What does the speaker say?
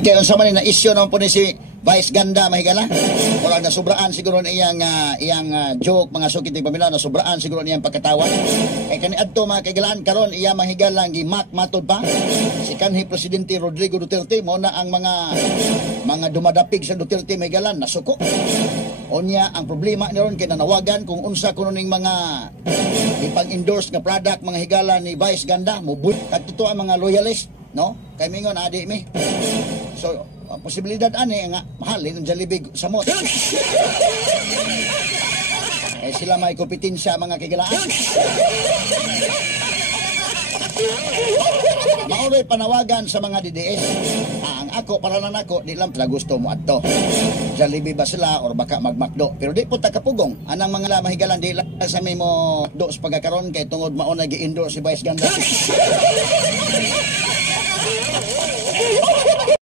Kaya unsa man na isyu naman po ni si Vice Ganda mahigala. Wala na sobraan siguro na iyang joke mga sukit ni pamilya na sobraan siguro niyang pagkatawan. Kay kani adto mga kaigalaan karon iya mahigala gimak matod pa si kanhi presidente Rodrigo Duterte mo na ang mga dumadapig sa Duterte mahigalan nasuko. Onya ang problema ni ron kay nanawagan kung unsa kuno ning mga ipang-endorse nga product mga higala ni Vice Ganda mo kadto ang mga loyalist no kay mingon adi mi. So ang posibilidad ani nga mahalin ang Jollibee samot. Eh sila may kompetensya mga kigalaan. Mauroy panawagan sa mga DDS. Ang ako para lang ako di lang gusto mo adto. Jollibee ba sila or baka magmakdo. Pero di po takapugong. Anang mga mahigalan di lang sa may mo do sa pagkakaroon kay tungod mao na gi-endorse si Vice Ganda.